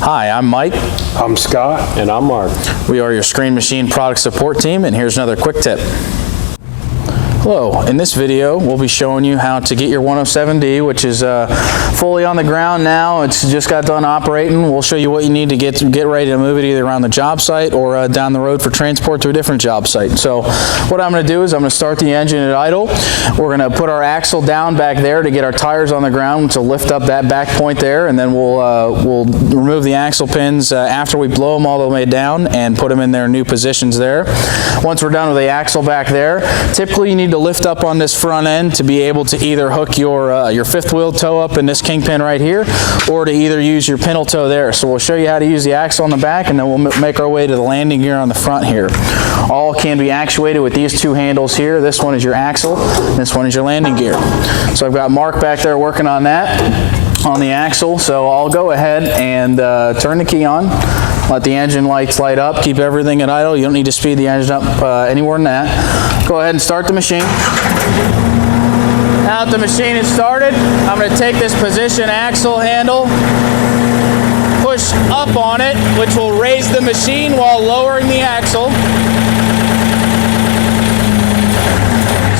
Hi, I'm Mike. I'm Scott. And I'm Mark. We are your Screen Machine product support team, and here's another quick tip. Hello, in this video we'll be showing you how to get your 107D, which is fully on the ground now. It's just got done operating. We'll show you what you need to get ready to move it either around the job site or down the road for transport to a different job site. So what I'm going to do is I'm going to start the engine at idle. We're going to put our axle down back there to get our tires on the ground to lift up that back point there, and then we'll remove the axle pins after we blow them all the way down and put them in their new positions there. Once we're done with the axle back there, typically you need to lift up on this front end to be able to either hook your fifth wheel toe up in this kingpin right here, or to either use your pintle toe there. So we'll show you how to use the axle on the back, and then we'll make our way to the landing gear on the front here. All can be actuated with these two handles here. This one is your axle, and this one is your landing gear. So I've got Mark back there working on that, on the axle. So I'll go ahead and turn the key on. Let the engine lights light up. Keep everything at idle. You don't need to speed the engine up any more than that. Go ahead and start the machine. Now that the machine is started, I'm going to take this position axle handle, push up on it, which will raise the machine while lowering the axle.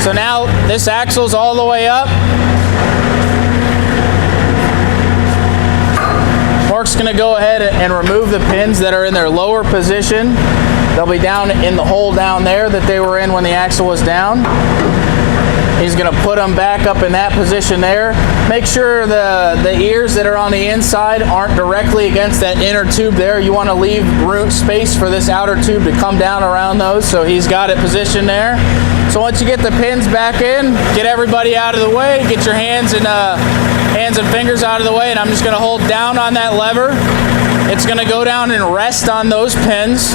So now this axle's all the way up. Mark's going to go ahead and remove the pins that are in their lower position. They'll be down in the hole down there that they were in when the axle was down. He's going to put them back up in that position there. Make sure the ears that are on the inside aren't directly against that inner tube there. You want to leave space for this outer tube to come down around those, so he's got it positioned there. So once you get the pins back in, get everybody out of the way, get your hands and fingers out of the way, and I'm just going to hold down on that lever. It's going to go down and rest on those pins.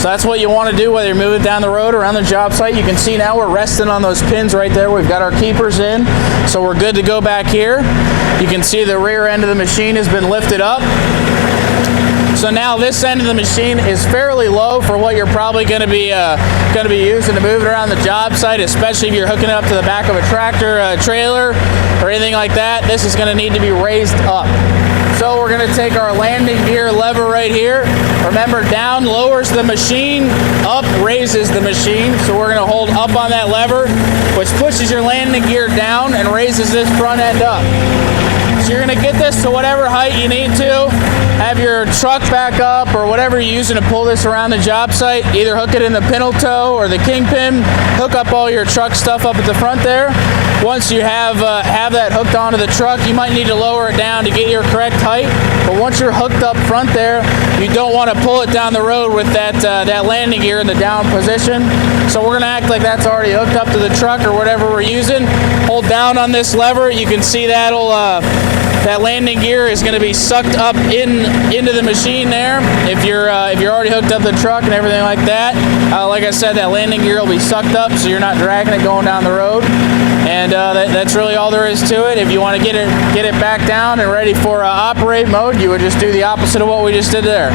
So that's what you want to do, whether you're moving down the road or around the job site. You can see now we're resting on those pins right there. We've got our keepers in, so we're good to go back here. You can see the rear end of the machine has been lifted up. So now this end of the machine is fairly low for what you're probably going to be using to move it around the job site, especially if you're hooking it up to the back of a tractor, a trailer, or anything like that. This is going to need to be raised up. So we're going to take our landing gear lever right here. Remember, down lowers the machine, up raises the machine. So we're going to hold up on that lever, which pushes your landing gear down and raises this front end up. So you're going to get this to whatever height you need to. Have your truck back up or whatever you're using to pull this around the job site. Either hook it in the pintle toe or the kingpin. Hook up all your truck stuff up at the front there. Once you have that hooked onto the truck, you might need to lower it down to get your correct height. But once you're hooked up front there, you don't want to pull it down the road with that landing gear in the down position. So we're going to act like that's already hooked up to the truck or whatever we're using. Hold down on this lever. You can see that landing gear is going to be sucked up into the machine there. If you're already hooked up the truck and everything like that, like I said, that landing gear will be sucked up, so you're not dragging it going down the road. And that's really all there is to it. If you want to get it back down and ready for operate mode, you would just do the opposite of what we just did there.